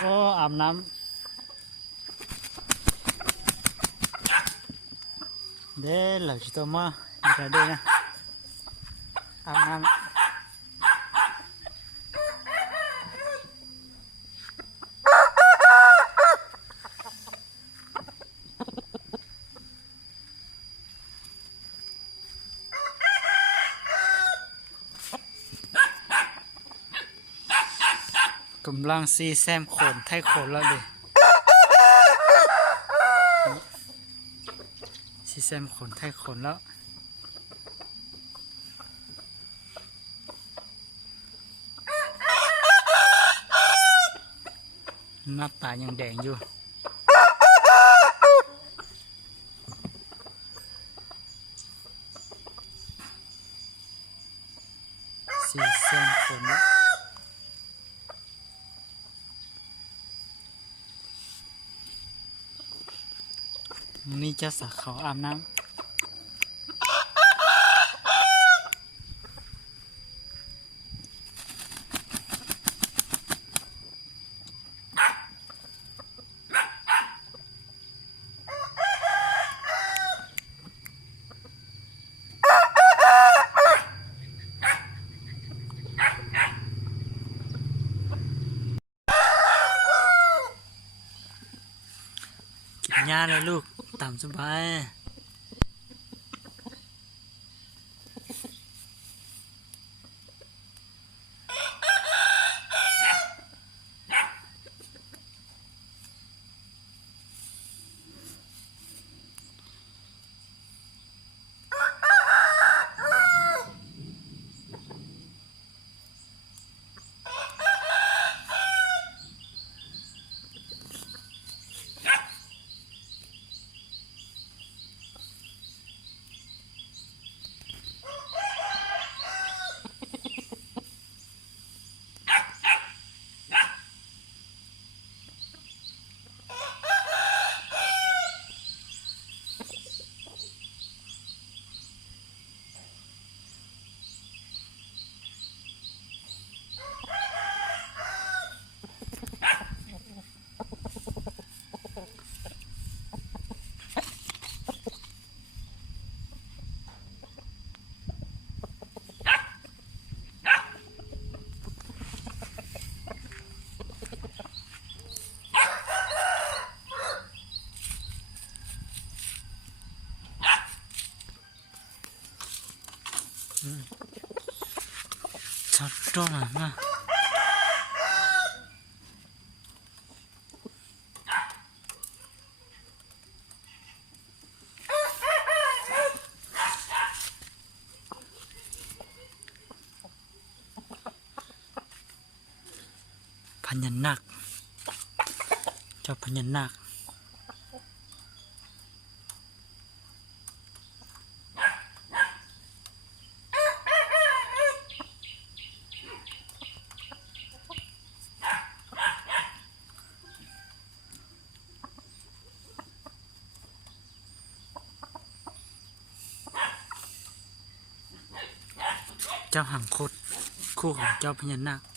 โอ้อาบน้ำเด้หลับชิโตมาอีกแล้วเด้นะอาบน้ำกำลังซีแซมโขนไทยโขนแล้วดิซีแซมโขนไทยโขนแล้วหน้าตายังแดงอยู่ซีแซมโขนแล้วนี่จะสักเขาอาบน้ำกินหญ้าเลยลูกตามสบายชัดจ้องนะพญานาคเจ้าพญานาคเจ้าหางคดคู่ของเจ้าพญานาค